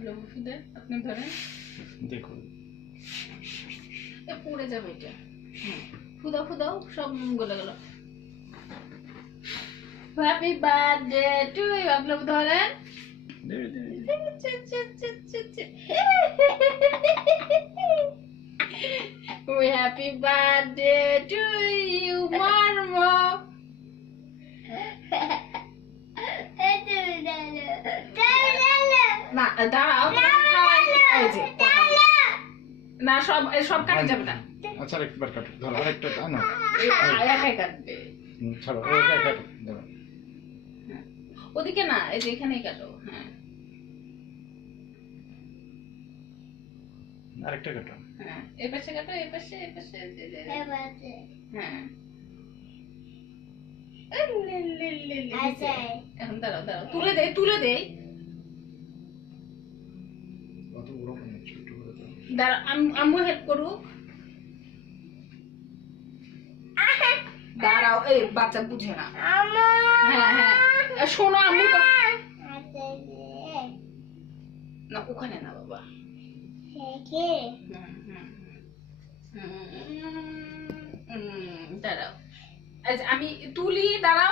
আবলা ফুদে আপনি ধরেন দেখুন এ পড়ে যাবে এটা ফুদাও ফুদাও সব গলে গেল হ্যাপি বার্থডে টু ইউ আবলা ধরেন হ্যাপি বার্থডে টু ইউ মারমো না দাঁড়াও না সব সব কাটা যাবে না আচ্ছা একবার কাটো ধরো আরেকটা না একাই কাটবে ছাড়ো ওইটা কাটো ধরো ওদিকে না এই যে এখানেই কাটো হ্যাঁ আরেকটা কাটো হ্যাঁ এই পাশে কাটো এই পাশে হ্যাঁ এখন দাঁড়াও দাঁড়াও তুলে দেই অত বড় না ছোট করে দাও দাঁড়াও আম্মু হেল্প করুক দাঁড়াও এই বাচ্চা বুঝে না হ্যাঁ হ্যাঁ শোনো আম্মু না ওখানে না বাবা দাঁড়াও আমি তুলি দাঁড়াও